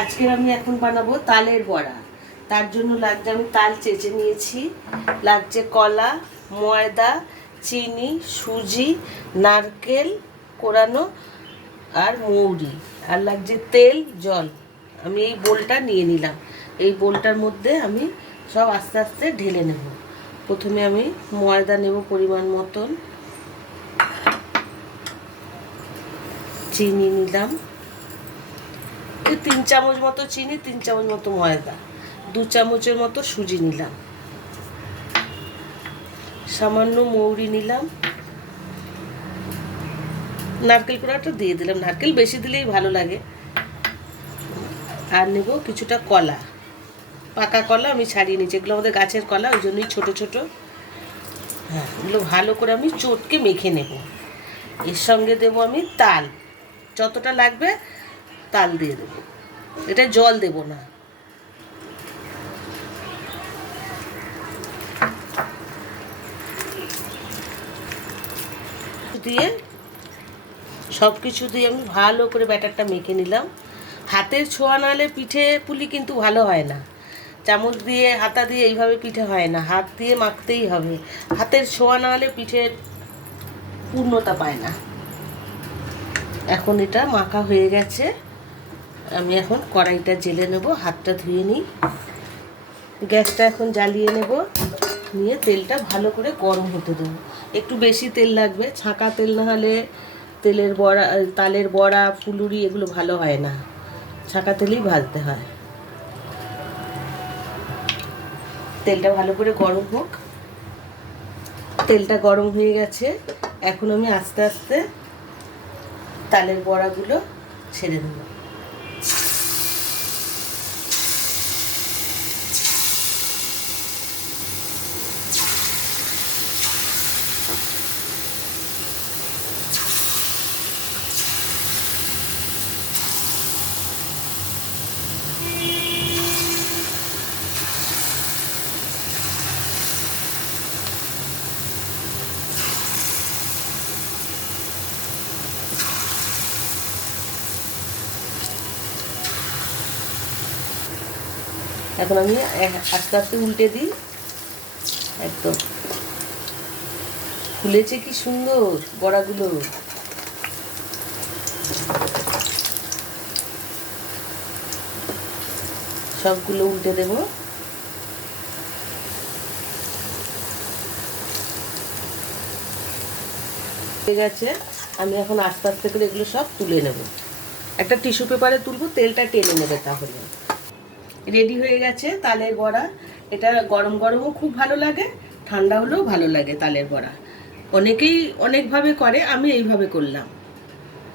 আজকে আমি এখন বানাবো তালের বড়া। তার জন্য লাগছে, আমি তাল চেঁচে নিয়েছি। লাগছে কলা, ময়দা, চিনি, সুজি, নারকেল, কোরানো আর মৌরি। আর লাগছে তেল, জল। আমি এই বোলটা নিয়ে নিলাম। এই বোলটার মধ্যে আমি সব আস্তে আস্তে ঢেলে নেব। প্রথমে আমি ময়দা নেব পরিমাণ মতন। চিনি নিলাম। তিন চামচ মতো চিনি, তিন চামচ মতো ময়দা, দু চামচের মতো সুজি নিলাম। সামান্য মৌরি নিলাম। নারকেল কোড়াটা দিয়ে দিলাম। নারকেল বেশি দিলেই ভালো লাগে। আর নেব কিছুটা কলা। পাকা কলা আমি ছাড়িয়ে নিচ্ছি এগুলো আমাদের গাছের কলা, ওই জন্যই ছোটো ছোটো। হ্যাঁ এগুলো ভালো করে আমি চটকে মেখে নেব। এর সঙ্গে দেবো আমি তাল। যতটা লাগবে তাল দিয়ে দেবো। এটা জল দেব না। দিয়ে সব কিছু দিয়ে আমি ভালো করে ব্যাটারটা মেখে নিলাম। হাতের ছোঁয়া নাহলে পিঠে পুলি কিন্তু ভালো হয় না। চামচ দিয়ে, হাতা দিয়ে এইভাবে পিঠে হয় না। হাত দিয়ে মাখতেই হবে। হাতের ছোঁয়া না হলে পিঠের পূর্ণতা পায় না। এখন এটা মাখা হয়ে গেছে। আমি এখন কড়াইটা জেলে নেব, হাতটা ধুয়ে নিই। গ্যাসটা এখন জ্বালিয়ে নেব, নিয়ে তেলটা ভালো করে গরম হতে দেবো। একটু বেশি তেল লাগবে, ছাঁকা তেল না হলে তেলের বড়া, তালের বড়া, ফুলুরি এগুলো ভালো হয় না। ছাঁকা তেলেই ভাজতে হয়। তেলটা ভালো করে গরম হোক। তেলটা গরম হয়ে গেছে। এখন আমি আস্তে আস্তে তালের বড়াগুলো ছেড়ে দেবো। এখন আমি আস্তে আস্তে উল্টে দিই। একদম। ফুলেছে কি সুন্দর বড়াগুলো। সবগুলো উল্টে দেব। ঠিক আছে আমি এখন আস্তে আস্তে করে এগুলো সব তুলে নেব। একটা টিস্যু পেপারে তুলবো, তেলটা টেনে নেবে তাহলে। রেডি হয়ে গেছে তালের বড়া। এটা গরম গরমও খুব ভালো লাগে, ঠান্ডা হলেও ভালো লাগে তালের বড়া। অনেকেই অনেকভাবে করে, আমি এইভাবে করলাম।